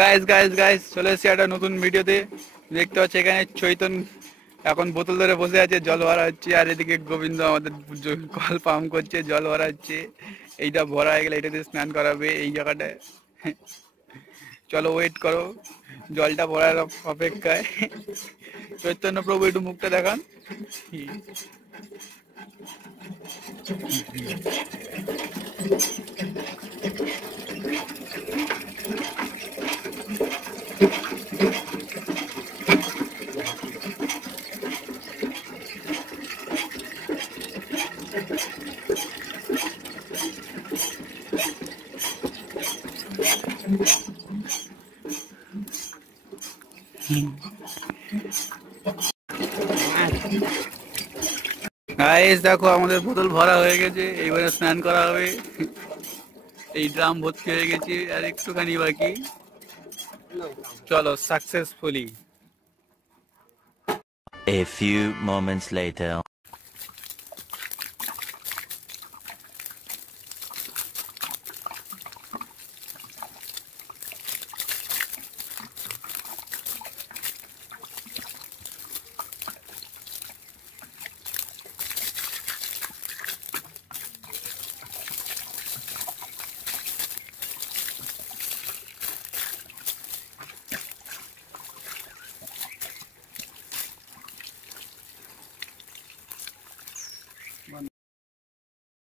Guys guys guys চলে এসেছি একটা নতুন ভিডিওতে। দেখতে পাচ্ছি এখানে চৈতন এখন বোতল ধরে বসে আছে, জল ভরা হচ্ছে। আর এদিকে গোবিন্দ আমাদের কল পাম্প করছে, জল ভরা হচ্ছে। এইটা ভরা হয়ে গেলে এটা দিয়ে স্নান করাবে এই জায়গাটায়। চলো ওয়েট করো জলটা ভরার অপেক্ষায়। চৈতন্য প্রভু একটু মুখটা দেখান। গাইস দেখো আমাদের বোতল ভরা হয়ে গেছে, এইবারে স্নান করা হবে। এই ড্রাম ভর্তি হয়ে গেছে, আর একটুখানি বাকি। চলো successfully. A few moments later.